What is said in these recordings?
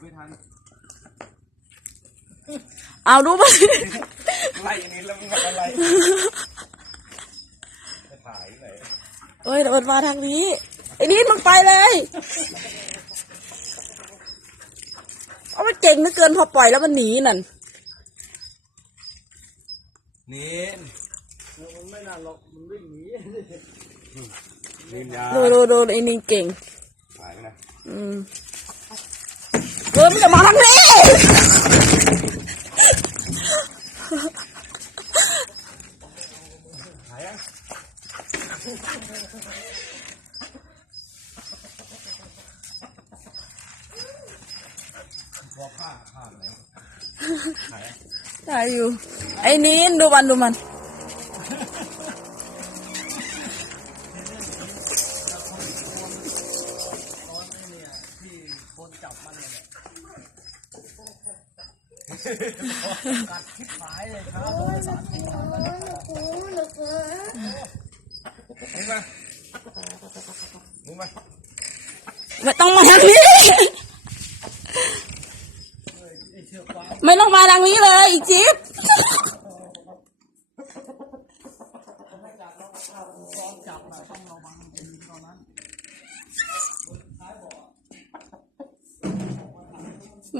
ไม่ทันเอาดูมาสิไล่อันนี้แล้วมึงมาอะไรจะถ่ายไหนเฮ้ยมันมาทางนี้ไอ้นี่มันไปเลยเอามันเก่งเหลือเกินพอปล่อยแล้วมันหนีนั่นนี่มันไม่น่าหรอกมันวิ่งหนีนินยาดูดูดูไอ้นี่เก่งถ่ายไหมนะอืม เออมันจะมาทางนี้ถ่ายยังพอผ้าผ้าไหนถ่ายยังถ่ายอยู่ ไอ้นี่ดูมันดูมัน ที่คนจับมันเนี่ย กัดคิดหายเลยครับมึงมามึงมาไม่ต้องมาทางนี้ ไม่ต้องมาทางนี้เลยอีจิ๊บ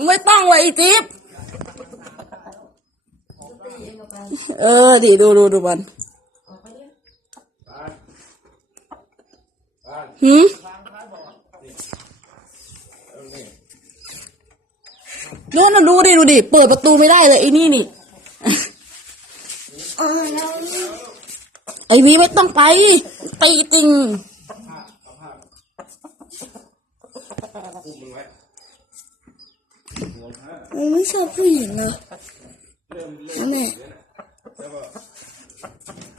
ไม่ต้องเลยอีจิ๊บ เออดิดูดูดูมันตายตายหืมเออนี่นู่นน่ะดูดิดูดิ เปิดประตูไม่ได้เลยไอ้นี่นี่ไอ้วีไม่ต้องไป ตีจริงคุมมึงไว้มันไม่ชอบผู้หญิงนะเริ่มเริ่มนั่นแห やばい。